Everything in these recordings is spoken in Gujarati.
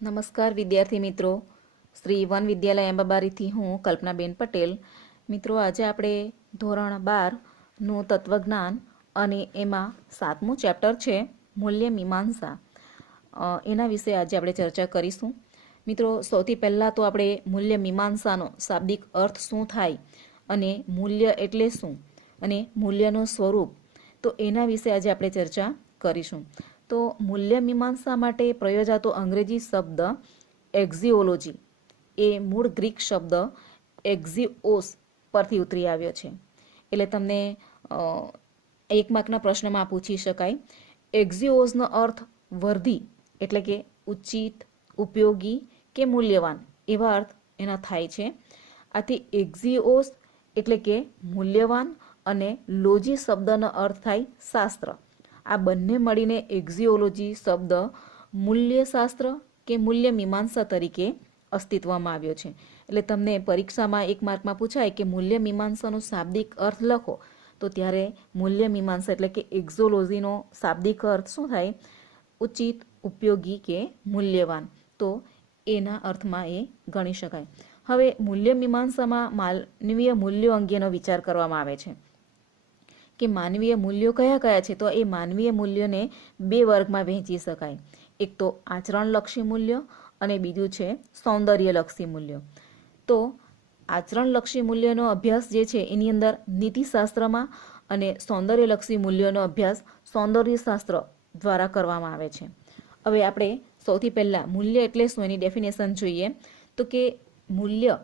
નમસ્કાર વિદ્યાર્થી મિત્રો, શ્રી વન વિદ્યાલય અંબાબારીથી હું કલ્પનાબેન પટેલ. મિત્રો, આજે આપણે ધોરણ 12નું તત્વજ્ઞાન અને એમાં 7મું ચેપ્ટર છે મૂલ્ય મીમાંસા, એના વિશે આજે આપણે ચર્ચા કરીશું. મિત્રો, સૌથી પહેલાં તો આપણે મૂલ્ય મીમાંસાનો શાબ્દિક અર્થ શું થાય અને મૂલ્ય એટલે શું અને મૂલ્યનું સ્વરૂપ, તો એના વિશે આજે આપણે ચર્ચા કરીશું. તો મૂલ્ય મીમાંસા માટે પ્રયોજાતો અંગ્રેજી શબ્દ એક્ઝિઓલોજી એ મૂળ ગ્રીક શબ્દ એક્ઝિઓસ પરથી ઉતરી આવ્યો છે. એટલે તમને 1 માર્કના પ્રશ્નમાં પૂછી શકાય. એક્ઝિઓસનો અર્થ વર્ધી એટલે કે ઉચિત, ઉપયોગી કે મૂલ્યવાન એવા અર્થ એના થાય છે. આથી એક્ઝિઓસ એટલે કે મૂલ્યવાન અને લોજી શબ્દનો અર્થ થાય શાસ્ત્ર. આ બંને મળીને એક્ઝિઓલોજી શબ્દ મૂલ્યશાસ્ત્ર કે મૂલ્ય મીમાંસા તરીકે અસ્તિત્વમાં આવ્યો છે. એટલે તમને પરીક્ષામાં 1 માર્કમાં પૂછાય કે મૂલ્ય મીમાંસાનો શાબ્દિક અર્થ લખો, તો ત્યારે મૂલ્ય મીમાંસા એટલે કે એક્ઝિઓલોજીનો શાબ્દિક અર્થ શું થાય? ઉચિત, ઉપયોગી કે મૂલ્યવાન. તો એના અર્થમાં એ ગણી શકાય. હવે મૂલ્ય મીમાંસામાં માનવીય મૂલ્યો અંગેનો વિચાર કરવામાં આવે છે કે માનવીય મૂલ્યો કયા કયા છે. તો એ માનવીય મૂલ્યોને 2 વર્ગમાં વહેંચી શકાય. એક તો આચરણલક્ષી મૂલ્યો અને બીજું છે સૌંદર્યલક્ષી મૂલ્યો. તો આચરણલક્ષી મૂલ્યોનો અભ્યાસ જે છે એની અંદર નીતિશાસ્ત્રમાં અને સૌંદર્યલક્ષી મૂલ્યોનો અભ્યાસ સૌંદર્યશાસ્ત્ર દ્વારા કરવામાં આવે છે. હવે આપણે સૌથી પહેલાં મૂલ્ય એટલે શું એની ડેફિનેશન જોઈએ. તો કે મૂલ્ય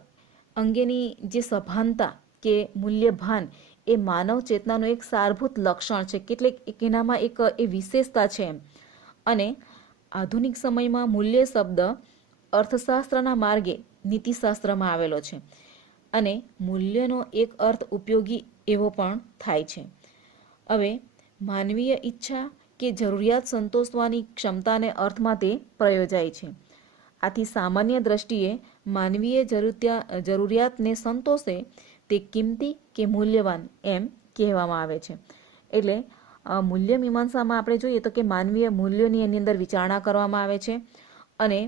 અંગેની જે સભાનતા કે મૂલ્યભાન એ માનવ ચેતનાનું એક સારભૂત લક્ષણ છે. કેટલીક એનામાં એક એ વિશેષતા છે. અને આધુનિક સમયમાં મૂલ્ય શબ્દ અર્થશાસ્ત્રના માર્ગે નીતિશાસ્ત્રમાં આવેલો છે અને મૂલ્યનો એક અર્થ ઉપયોગી એવો પણ થાય છે. હવે માનવીય ઈચ્છા કે જરૂરિયાત સંતોષવાની ક્ષમતાને અર્થમાં તે પ્રયોજાય છે. આથી સામાન્ય દ્રષ્ટિએ માનવીય જરૂરિયાતને સંતોષે તે કિંમતી કે મૂલ્યવાન એમ કહેવામાં આવે છે. એટલે મૂલ્ય મીમાંસામાં આપણે જોઈએ તો કે માનવીય મૂલ્યોની એની અંદર વિચારણા કરવામાં આવે છે અને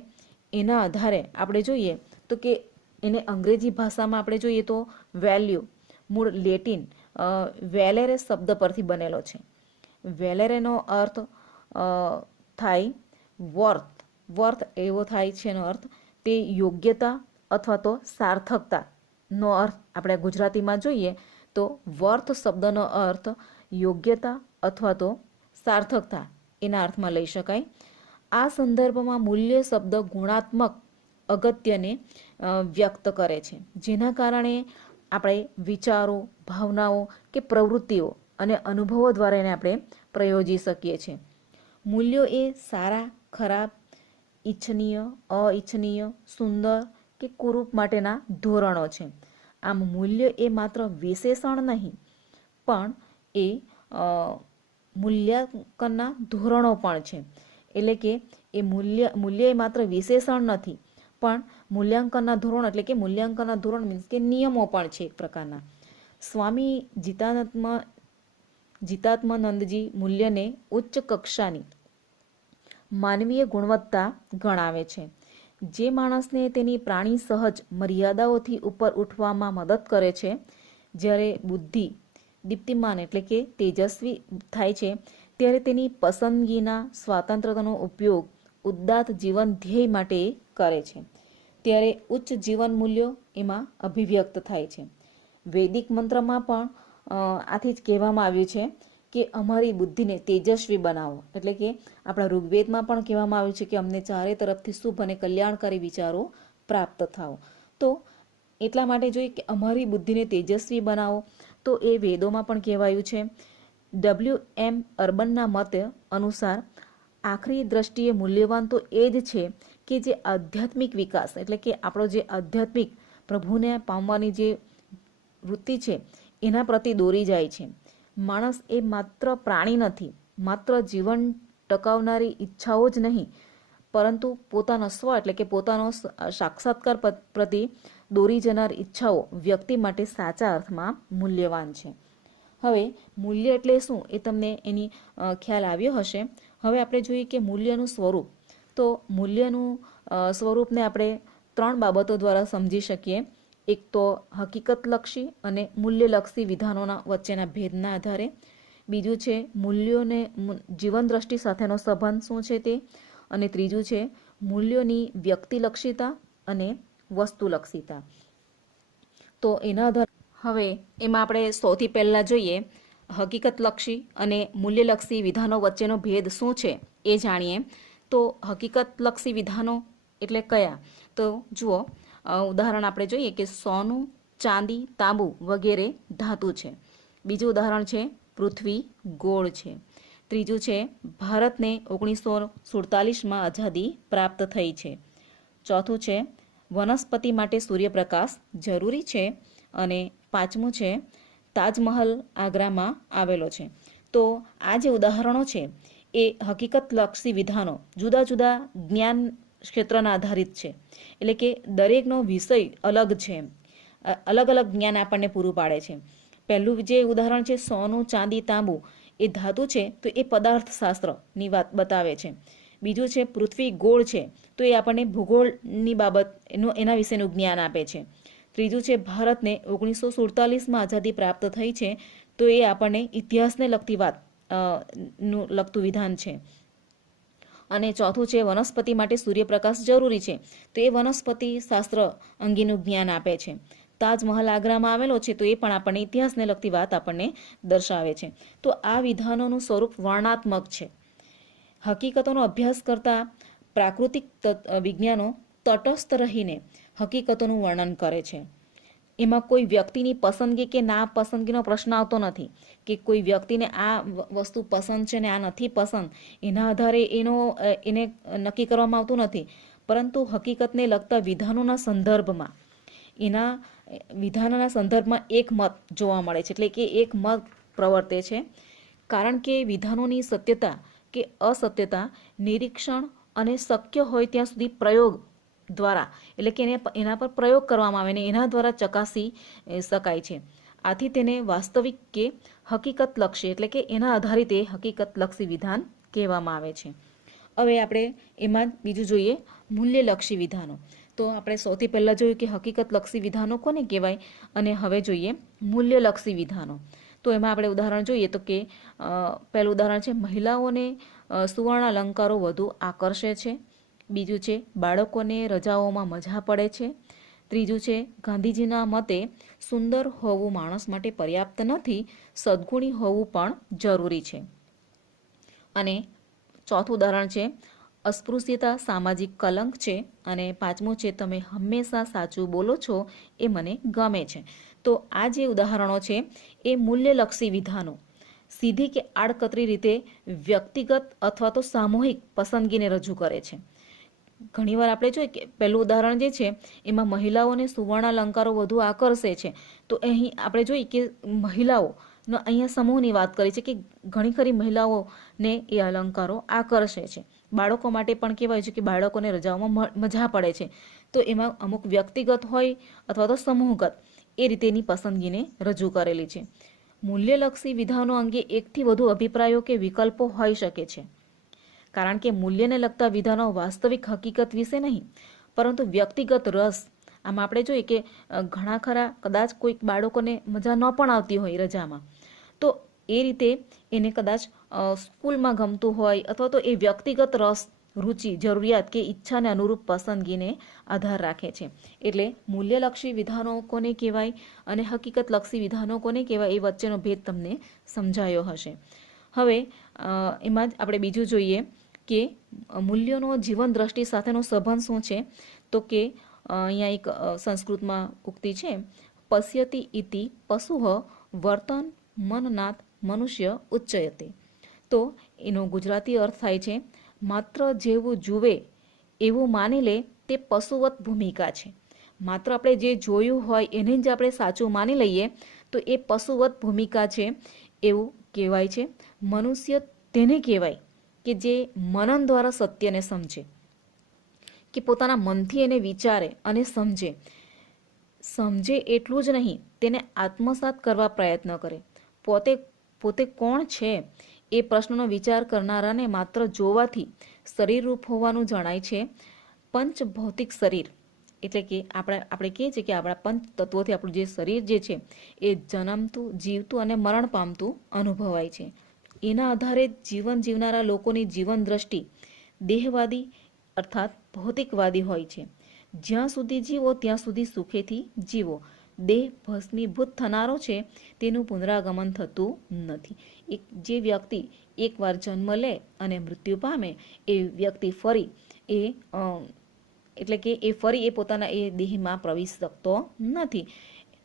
એના આધારે આપણે જોઈએ તો કે એને અંગ્રેજી ભાષામાં આપણે જોઈએ તો વેલ્યુ મૂળ લેટિન વેલેરે શબ્દ પરથી બનેલો છે. વેલેરેનો અર્થ થાય વર્થ. વર્થ એવો થાય છે એનો અર્થ તે યોગ્યતા અથવા તો સાર્થકતાનો અર્થ આપણે ગુજરાતીમાં જોઈએ તો વર્થ શબ્દનો અર્થ યોગ્યતા અથવા તો સાર્થકતા એના અર્થમાં લઈ શકાય. આ સંદર્ભમાં મૂલ્ય શબ્દ ગુણાત્મક અગત્યને વ્યક્ત કરે છે, જેના કારણે આપણે વિચારો, ભાવનાઓ કે પ્રવૃત્તિઓ અને અનુભવો દ્વારા એને આપણે પ્રયોજી શકીએ છીએ. મૂલ્યો એ સારા, ખરાબ, ઈચ્છનીય, અઈચ્છનીય, સુંદર કે કુરૂપ માટેના ધોરણો છે. આમ મૂલ્ય એ માત્ર વિશેષણ નહીં પણ એ મૂલ્યાંકનના ધોરણો પણ છે. એટલે કે એ મૂલ્ય એ માત્ર વિશેષણ નથી પણ મૂલ્યાંકનના ધોરણ એટલે કે મૂલ્યાંકનના ધોરણ મીન્સ કે નિયમો પણ છે એક પ્રકારના. સ્વામી જીતાત્માનંદજી મૂલ્યને ઉચ્ચ કક્ષાની માનવીય ગુણવત્તા ગણાવે છે, જે માણસને તેની પ્રાણી સહજ મર્યાદાઓથી ઉપર ઉઠવામાં મદદ કરે છે. જ્યારે બુદ્ધિ દીપ્તિમાન એટલે કે તેજસ્વી થાય છે ત્યારે તેની પસંદગીના સ્વાતંત્ર્યતાનો ઉપયોગ ઉદાત્ત જીવન ધ્યેય માટે કરે છે. ત્યારે ઉચ્ચ જીવન મૂલ્યો એમાં અભિવ્યક્ત થાય છે. વૈદિક મંત્રમાં પણ આથી જ કહેવામાં આવ્યું છે કે અમારી બુદ્ધિને તેજસ્વી બનાવો. એટલે કે આપણા ઋગ્વેદમાં પણ કહેવામાં આવ્યું છે કે અમને ચારે તરફથી શુભ અને કલ્યાણકારી વિચારો પ્રાપ્ત થાવ. તો એટલા માટે જોઈએ કે અમારી બુદ્ધિને તેજસ્વી બનાવો. તો એ વેદોમાં પણ કહેવાયું છે. WM અર્બનના મત અનુસાર આખરી દ્રષ્ટિએ મૂલ્યવાન તો એ જ છે કે જે આધ્યાત્મિક વિકાસ એટલે કે આપણો જે આધ્યાત્મિક પ્રભુને પામવાની જે વૃત્તિ છે એના પ્રતિ દોરી જાય છે. માણસ એ માત્ર પ્રાણી નથી, માત્ર જીવન ટકાવનારી ઈચ્છાઓ જ નહીં પરંતુ પોતાનો સ્વ એટલે કે પોતાનો સાક્ષાત્કાર પ્રતિ દોરી જનાર ઈચ્છાઓ વ્યક્તિ માટે સાચા અર્થમાં મૂલ્યવાન છે. હવે મૂલ્ય એટલે શું એ તમને એની ખ્યાલ આવ્યો હશે. હવે આપણે જોઈએ કે મૂલ્યનું સ્વરૂપ. તો મૂલ્યનું સ્વરૂપને આપણે 3 બાબતો દ્વારા સમજી શકીએ. એક તો હકીકતલક્ષી અને મૂલ્યલક્ષી વિધાનોના વચ્ચેના ભેદના આધારે. બીજું છે મૂલ્યોને જીવન દ્રષ્ટિ સાથેનો સંબંધ શું છે તે. અને ત્રીજું છે મૂલ્યોની વ્યક્તિલક્ષીતા અને વસ્તુલક્ષીતા. તો એના આધારે હવે એમાં આપણે સૌથી પહેલાં જોઈએ હકીકતલક્ષી અને મૂલ્યલક્ષી વિધાનો વચ્ચેનો ભેદ શું છે એ જાણીએ. તો હકીકતલક્ષી વિધાનો એટલે કયા? તો જુઓ, ઉદાહરણ આપણે જોઈએ કે સોનું, ચાંદી, તાંબુ વગેરે ધાતુ છે. બીજું ઉદાહરણ છે પૃથ્વી ગોળ છે. ત્રીજું છે ભારતને 1947માં આઝાદી પ્રાપ્ત થઈ છે. ચોથું છે વનસ્પતિ માટે સૂર્યપ્રકાશ જરૂરી છે. અને પાંચમું છે તાજમહલ આગ્રામાં આવેલો છે. તો આ જે ઉદાહરણો છે એ હકીકતલક્ષી વિધાનો જુદા જુદા જ્ઞાન ક્ષેત્રના આધારિત છે. એટલે કે દરેકનો વિષય અલગ છે, અલગ અલગ જ્ઞાન આપણને પૂરું પાડે છે. પહેલું જે ઉદાહરણ છે સોનું, ચાંદી, તાંબુ એ ધાતુ છે, તો એ પદાર્થશાસ્ત્રની વાત બતાવે છે. બીજું છે પૃથ્વી ગોળ છે, તો એ આપણને ભૂગોળની બાબત એના વિશેનું જ્ઞાન આપે છે. ત્રીજું છે ભારતને 1947માં આઝાદી પ્રાપ્ત થઈ છે, તો એ આપણને ઇતિહાસને લગતી વાત નું લગતું વિધાન છે. અને ચોથું છે વનસ્પતિ માટે સૂર્યપ્રકાશ જરૂરી છે, તો એ વનસ્પતિ શાસ્ત્ર અંગેનું જ્ઞાન આપે છે. તાજમહલ આગ્રામાં આવેલો છે, તો એ પણ આપણને ઇતિહાસને લગતી વાત આપણને દર્શાવે છે. તો આ વિધાનોનું સ્વરૂપ વર્ણનાત્મક છે. હકીકતોનો અભ્યાસ કરતા પ્રાકૃતિક વિજ્ઞાનો તટસ્થ રહીને હકીકતોનું વર્ણન કરે છે. એમાં કોઈ વ્યક્તિની પસંદગી કે ના પસંદગીનો પ્રશ્ન આવતો નથી કે કોઈ વ્યક્તિને આ વસ્તુ પસંદ છે ને આ નથી પસંદ, એના આધારે એને નક્કી કરવામાં આવતું નથી. પરંતુ હકીકતને લગતા વિધાનોના સંદર્ભમાં એક મત જોવા મળે છે. એટલે કે એક મત પ્રવર્તે છે. કારણ કે વિધાનોની સત્યતા કે અસત્યતા નિરીક્ષણ અને શક્ય હોય ત્યાં સુધી પ્રયોગ દ્વારા, એટલે કે એના પર પ્રયોગ કરવામાં આવે ને એના દ્વારા ચકાસી શકાય છે. આથી તેને વાસ્તવિક કે હકીકતલક્ષી એટલે કે એના આધારિત એ હકીકતલક્ષી વિધાન કહેવામાં આવે છે. હવે આપણે એમાં બીજું જોઈએ મૂલ્યલક્ષી વિધાનો. તો આપણે સૌથી પહેલાં જોયું કે હકીકતલક્ષી વિધાનો કોને કહેવાય, અને હવે જોઈએ મૂલ્યલક્ષી વિધાનો. તો એમાં આપણે ઉદાહરણ જોઈએ તો કે પહેલું ઉદાહરણ છે મહિલાઓને સુવર્ણ અલંકારો વધુ આકર્ષે છે. બીજું છે બાળકોને રજાઓમાં મજા પડે છે. ત્રીજું છે ગાંધીજીના મતે સુંદર હોવું માણસ માટે પર્યાપ્ત નથી, સદ્ગુણી હોવું પણ જરૂરી છે. અને ચોથું ઉદાહરણ છે અસ્પૃશ્યતા સામાજિક કલંક છે. અને પાંચમું છે તમે હંમેશા સાચું બોલો છો એ મને ગમે છે. તો આ જે ઉદાહરણો છે એ મૂલ્યલક્ષી વિધાનો સીધી કે આડકતરી રીતે વ્યક્તિગત અથવા તો સામૂહિક પસંદગીને રજૂ કરે છે. ઘણીવાર આપણે જોઈએ કે પહેલું ઉદાહરણ જે છે એમાં મહિલાઓને સુવર્ણ અલંકારો વધુ આકર્ષે છે. તો અહીં આપણે જોઈએ કે મહિલાઓનો અહીંયા સમૂહની વાત કરી છે કે ઘણી ખરી મહિલાઓને એ અલંકારો આકર્ષે છે. બાળકો માટે પણ કહેવાય છે કે બાળકોને રજાઓમાં મજા પડે છે. તો એમાં અમુક વ્યક્તિગત હોય અથવા તો સમૂહગત એ રીતેની પસંદગીને રજૂ કરેલી છે. મૂલ્યલક્ષી વિધાનો અંગે એકથી વધુ અભિપ્રાયો કે વિકલ્પો હોઈ શકે છે. કારણ કે મૂલ્યને લગતા વિધાનો વાસ્તવિક હકીકત વિશે નહીં, પરંતુ વ્યક્તિગત રસ. આમાં આપણે જોઈએ કે ઘણા ખરા કદાચ કોઈક બાળકોને મજા ન પણ આવતી હોય રજામાં, તો એ રીતે એને કદાચ સ્કૂલમાં ગમતું હોય અથવા તો એ વ્યક્તિગત રસ, રુચિ, જરૂરિયાત કે ઈચ્છાને અનુરૂપ પસંદગીને આધાર રાખે છે. એટલે મૂલ્યલક્ષી વિધાનો કોને કહેવાય અને હકીકતલક્ષી વિધાનો કોને કહેવાય એ વચ્ચેનો ભેદ તમને સમજાયો હશે. હવે એમાં જ આપણે બીજું જોઈએ કે મૂલ્યોનો જીવન દ્રષ્ટિ સાથેનો સંબંધ શું છે. તો કે અહીંયા એક સંસ્કૃતમાં ઉક્તિ છે પશ્યતિ ઇતિ પશુઃ વર્તન મનનાથ મનુષ્ય ઉચ્ચયતે. તો એનો ગુજરાતી અર્થ થાય છે માત્ર જેવું જુએ એવું માની લે તે પશુવત ભૂમિકા છે. માત્ર આપણે જે જોયું હોય એને જ આપણે સાચું માની લઈએ તો એ પશુવત ભૂમિકા છે એવું કહેવાય છે. મનુષ્ય તેને કહેવાય કે જે મનન દ્વારા સત્યને સમજે, કે પોતાના મનથી એને વિચારે અને સમજે એટલું જ નહીં, તેને આત્મસાત કરવા પ્રયત્ન કરે. પોતે કોણ છે એ પ્રશ્નનો વિચાર કરનારાને માત્ર જોવાથી શરીરરૂપ હોવાનું જણાય છે, પંચ ભૌતિક શરીર એટલે કે આપણે કહીએ છીએ કે આપણા પંચ તત્વોથી આપણું જે શરીર જે છે એ જન્મતું, જીવતું અને મરણ પામતું અનુભવાય છે. એના આધારે જીવન જીવનારા લોકોની જીવન દ્રષ્ટિ દેહવાદી અર્થાત ભૌતિકવાદી હોય છે. જ્યાં સુધી જીવો ત્યાં સુધી સુખેથી જીવો. દેહ ભસ્મીભૂત થનારો છે તેનું પુનરાગમન થતું નથી. જે વ્યક્તિ એકવાર જન્મ લે અને મૃત્યુ પામે એ વ્યક્તિ ફરી એ પોતાના એ દેહમાં પ્રવેશી શકતો નથી.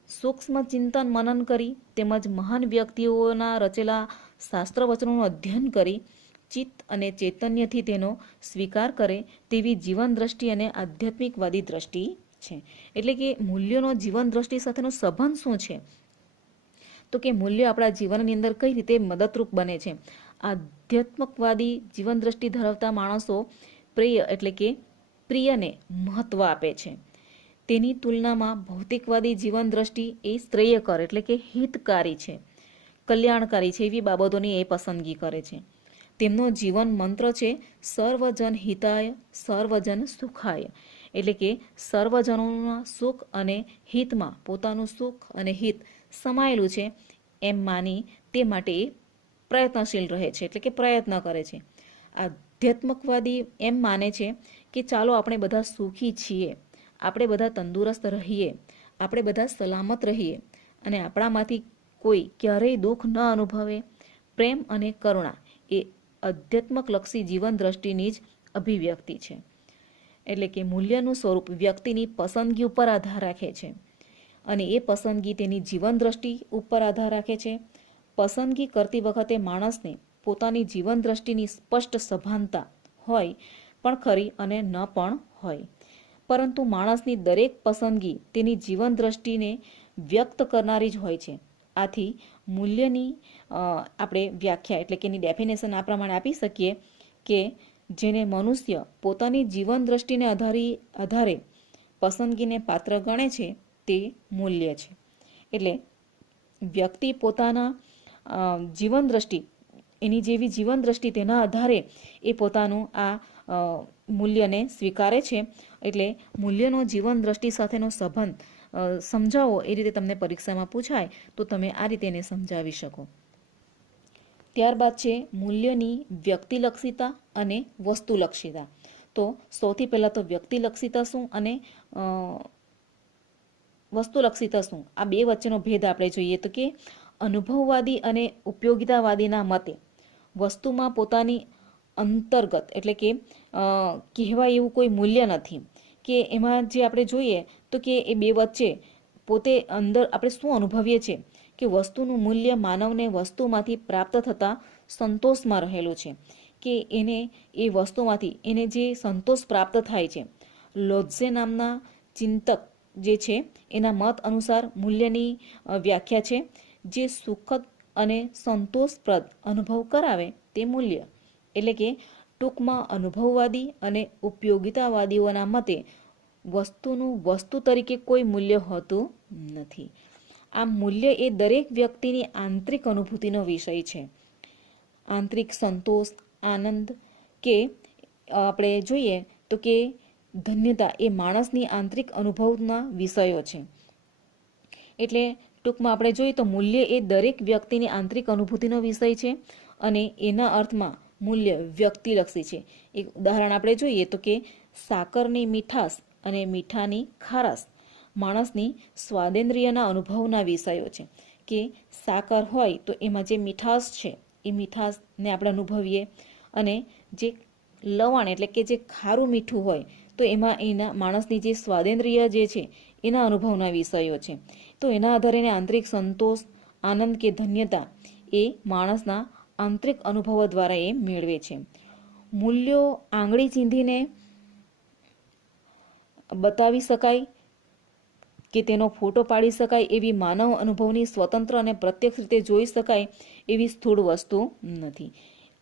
સૂક્ષ્મ ચિંતન મનન કરી તેમજ મહાન વ્યક્તિઓના રચેલા શાસ્ત્ર વચનોનું અધ્યયન કરી ચિત્ત અને ચૈતન્યથી તેનો સ્વીકાર કરે તેવી જીવન દ્રષ્ટિ અને આધ્યાત્મિકવાદી દ્રષ્ટિ છે. એટલે કે મૂલ્યોનો જીવન દ્રષ્ટિ સાથેનો સંબંધ શું છે? તો કે મૂલ્યો આપણા જીવનની અંદર કઈ રીતે મદદરૂપ બને છે. આધ્યાત્મિકવાદી જીવન દ્રષ્ટિ ધરાવતા માણસો પ્રિયને મહત્વ આપે છે. તેની તુલનામાં ભૌતિકવાદી જીવન દ્રષ્ટિ એ શ્રેયકર એટલે કે હિતકારી છે, કલ્યાણકારી છે એવી બાબતોની એ પસંદગી કરે છે. તેમનો જીવન મંત્ર છે સર્વજન હિતાય સર્વજન સુખાય એટલે કે સર્વજનોના સુખ અને હિતમાં પોતાનું સુખ અને હિત સમાયેલું છે એમ માની તે માટે પ્રયત્નશીલ રહે છે એટલે કે પ્રયત્ન કરે છે. આધ્યાત્મિકવાદી એમ માને છે કે ચાલો આપણે બધા સુખી છીએ, આપણે બધા તંદુરસ્ત રહીએ, આપણે બધા સલામત રહીએ અને આપણામાંથી કોઈ ક્યારેય દુઃખ ન અનુભવે. પ્રેમ અને કરુણા એ આધ્યાત્મકલક્ષી જીવન દ્રષ્ટિની જ અભિવ્યક્તિ છે. એટલે કે મૂલ્યનું સ્વરૂપ વ્યક્તિની પસંદગી ઉપર આધાર રાખે છે અને એ પસંદગી તેની જીવન દ્રષ્ટિ ઉપર આધાર રાખે છે. પસંદગી કરતી વખતે માણસને પોતાની જીવન દ્રષ્ટિની સ્પષ્ટ સભાનતા હોય પણ ખરી અને ન પણ હોય, પરંતુ માણસની દરેક પસંદગી તેની જીવન દ્રષ્ટિને વ્યક્ત કરનારી જ હોય છે. આથી મૂલ્યની આપણે વ્યાખ્યા એટલે કે એની ડેફિનેશન આ પ્રમાણે આપી શકીએ કે જેને મનુષ્ય પોતાની જીવન દ્રષ્ટિને આધારે પસંદગીને પાત્ર ગણે છે તે મૂલ્ય છે. એટલે વ્યક્તિ પોતાના જીવન દ્રષ્ટિ એની જેવી જીવન દ્રષ્ટિ તેના આધારે એ પોતાનું આ મૂલ્યને સ્વીકારે છે. એટલે મૂલ્યનો જીવન દ્રષ્ટિ સાથેનો સંબંધ સમજાવો એ રીતે તમને પરીક્ષામાં પૂછાય તો તમે આ રીતે એને સમજાવી શકો. ત્યારબાદ છે મૂલ્યની વ્યક્તિલક્ષીતા અને વસ્તુલક્ષીતા. તો સૌથી પહેલાં તો વ્યક્તિલક્ષીતા શું અને વસ્તુલક્ષીતા શું, આ બે વચ્ચેનો ભેદ આપણે જોઈએ તો કે અનુભવવાદી અને ઉપયોગિતાવાદીના મતે વસ્તુમાં પોતાની અંતર્ગત એટલે કે કહેવાય એવું કોઈ મૂલ્ય નથી કે એમાં જે આપણે જોઈએ તો કે એ બે વચ્ચે પોતે અંદર આપણે શું અનુભવીએ છીએ કે વસ્તુનું મૂલ્ય માનવને વસ્તુમાંથી પ્રાપ્ત થતા સંતોષમાં રહેલું છે કે એને એ વસ્તુમાંથી એને જે સંતોષ પ્રાપ્ત થાય છે. લોત્ઝે નામના ચિંતક જે છે એના મત અનુસાર મૂલ્યની વ્યાખ્યા છે જે સુખદ અને સંતોષપ્રદ અનુભવ કરાવે તે મૂલ્ય. એટલે કે ટૂંકમાં અનુભવવાદી અને ઉપયોગિતાવાદીઓના મતે વસ્તુનું વસ્તુ તરીકે કોઈ મૂલ્ય હોતું નથી. આ મૂલ્ય એ દરેક વ્યક્તિની આંતરિક અનુભૂતિનો વિષય છે. આંતરિક સંતોષ, આનંદ કે આપણે જોઈએ તો કે ધન્યતા એ માણસની આંતરિક અનુભવના વિષયો છે. એટલે ટૂંકમાં આપણે જોઈએ તો મૂલ્ય એ દરેક વ્યક્તિની આંતરિક અનુભૂતિનો વિષય છે અને એના અર્થમાં મૂલ્ય વ્યક્તિલક્ષી છે. એક ઉદાહરણ આપણે જોઈએ તો કે સાકરની મીઠાશ અને મીઠાની ખારાશ માણસની સ્વાદેન્દ્રિયના અનુભવના વિષયો છે કે સાકર હોય તો એમાં જે મીઠાશ છે એ મીઠાશને આપણે અનુભવીએ અને જે લવણ એટલે કે જે ખારું મીઠું હોય તો એમાં એના માણસની જે સ્વાદેન્દ્રિય જે છે એના અનુભવના વિષયો છે. તો એના આધારે આંતરિક સંતોષ, આનંદ કે ધન્યતા એ માણસના આંતરિક અનુભવો દ્વારા એ મેળવે છે. મૂલ્યો આંગળી ચીંધીને બતાવી શકાય કે તેનો ફોટો પાડી શકાય એવી માનવ અનુભવની સ્વતંત્ર અને પ્રત્યક્ષ રીતે જોઈ શકાય એવી સ્થૂળ વસ્તુ નથી.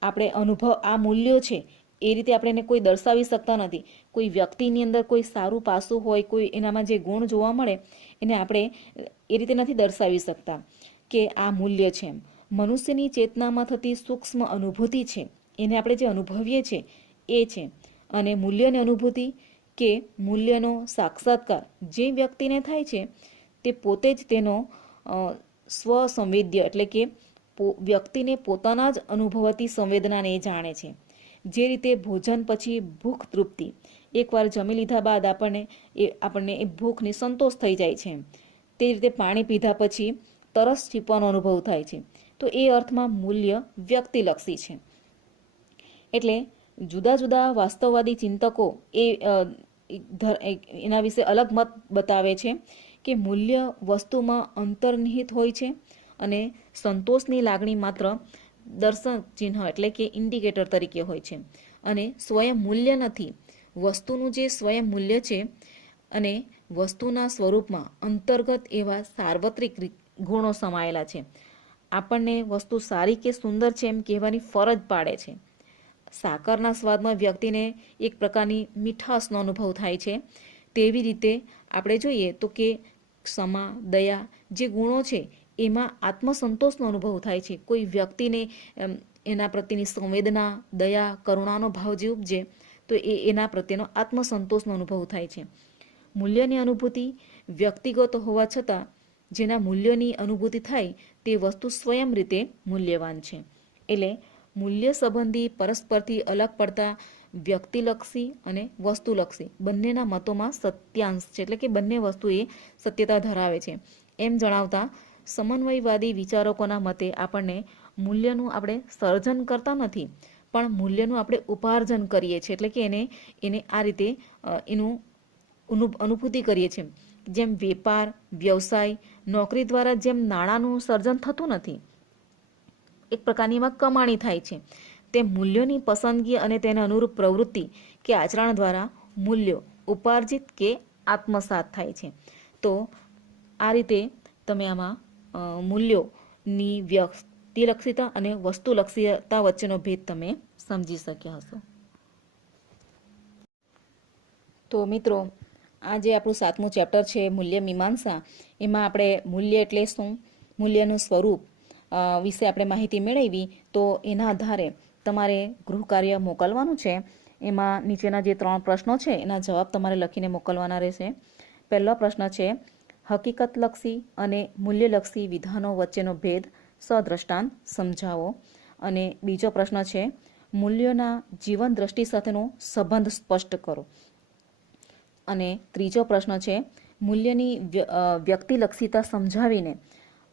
આપણે અનુભવ આ મૂલ્યો છે એ રીતે આપણે એને કોઈ દર્શાવી શકતા નથી. કોઈ વ્યક્તિની અંદર કોઈ સારું પાસું હોય, કોઈ એનામાં જે ગુણ જોવા મળે એને આપણે એ રીતે નથી દર્શાવી શકતા કે આ મૂલ્ય છે. મનુષ્યની ચેતનામાં થતી સૂક્ષ્મ અનુભૂતિ છે એને આપણે જે અનુભવીએ છીએ એ છે. અને મૂલ્યની અનુભૂતિ કે મૂલ્યનો સાક્ષાત્કાર જે વ્યક્તિને થાય છે તે પોતે જ તેનો સ્વસંવેદ્ય એટલે કે વ્યક્તિને પોતાના જ અનુભવાતી સંવેદનાને એ જાણે છે. જે રીતે ભોજન પછી ભૂખ તૃપ્તિ, એકવાર જમી લીધા બાદ આપણને એ ભૂખની સંતોષ થઈ જાય છે, તે રીતે પાણી પીધા પછી તરસ છીપવાનો અનુભવ થાય છે. તો એ અર્થમાં મૂલ્ય વ્યક્તિલક્ષી છે. એટલે જુદા જુદા વાસ્તવવાદી ચિંતકો એના વિશે અલગ મત બતાવે છે કે મૂલ્ય વસ્તુમાં અંતર્નિહિત હોય છે અને સંતોષની લાગણી માત્ર દર્શન ચિહ્ન એટલે કે ઇન્ડિકેટર તરીકે હોય છે અને સ્વયં મૂલ્ય નથી. વસ્તુનું જે સ્વયં મૂલ્ય છે અને વસ્તુના સ્વરૂપમાં અંતર્ગત એવા સાર્વત્રિક ગુણો સમાયેલા છે. આપણને વસ્તુ સારી કે સુંદર છે એમ કહેવાની ફરજ પાડે છે. સાકરના સ્વાદમાં વ્યક્તિને એક પ્રકારની મીઠાશનો અનુભવ થાય છે. તેવી રીતે આપણે જોઈએ તો કે ક્ષમા, દયા જે ગુણો છે એમાં આત્મસંતોષનો અનુભવ થાય છે. કોઈ વ્યક્તિને એના પ્રત્યેની સંવેદના, દયા, કરુણાનો ભાવ જે ઉપજે તો એના પ્રત્યેનો આત્મસંતોષનો અનુભવ થાય છે. મૂલ્યની અનુભૂતિ વ્યક્તિગત હોવા છતાં જેના મૂલ્યની અનુભૂતિ થાય તે વસ્તુ સ્વયં રીતે મૂલ્યવાન છે. એટલે મૂલ્ય સંબંધી પરસ્પરથી અલગ પડતા વ્યક્તિલક્ષી અને વસ્તુલક્ષી બંનેના મતોમાં સત્યાંશ છે, એટલે કે બંને વસ્તુ એ સત્યતા ધરાવે છે એમ જણાવતા સમન્વયવાદી વિચારકોના મતે આપણને મૂલ્યનું આપણે સર્જન કરતા નથી, પણ મૂલ્યનું આપણે ઉપાર્જન કરીએ છીએ. એટલે કે એને આ રીતે એનું અનુભૂતિ કરીએ છીએ. જેમ વેપાર, વ્યવસાય, નોકરી દ્વારા જેમ નાણાંનું સર્જન થતું નથી, એક પ્રકારની એમાં કમાણી થાય છે, તે મૂલ્યોની પસંદગી અને તેને અનુરૂપ પ્રવૃત્તિ કે આચરણ દ્વારા મૂલ્યો ઉપાર્જિત કે આત્મસાત થાય છે. તો આ રીતે તમે આમાં મૂલ્યોની વ્યક્તિલક્ષીતા અને વસ્તુલક્ષીતા વચ્ચેનો ભેદ તમે સમજી શક્યા હશો. તો મિત્રો, આ જે આપણું 7મું ચેપ્ટર છે મૂલ્ય મીમાંસા, એમાં આપણે મૂલ્ય એટલે શું, મૂલ્યનું સ્વરૂપ વિશે આપણે માહિતી મેળવી. તો એના આધારે તમારે ગૃહ કાર્ય મોકલવાનું છે. એમાં નીચેના જે 3 પ્રશ્નો છે એના જવાબ તમારે લખીને મોકલવાના રહેશે. પહેલો પ્રશ્ન છે, હકીકતલક્ષી અને મૂલ્યલક્ષી વિધાનો વચ્ચેનો ભેદ સદ્રષ્ટાંત સમજાવો. અને બીજો પ્રશ્ન છે, મૂલ્યોના જીવન દ્રષ્ટિ સાથેનો સંબંધ સ્પષ્ટ કરો. અને ત્રીજો પ્રશ્ન છે, મૂલ્યની વ્યક્તિલક્ષીતા સમજાવીને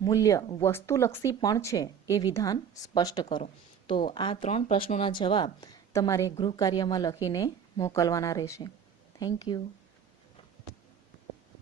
મૂલ્ય વસ્તુલક્ષી પણ છે એ વિધાન સ્પષ્ટ કરો. તો આ 3 પ્રશ્નોના જવાબ તમારે ગૃહ કાર્યમાં લખીને મોકલવાના રહેશે. Thank you.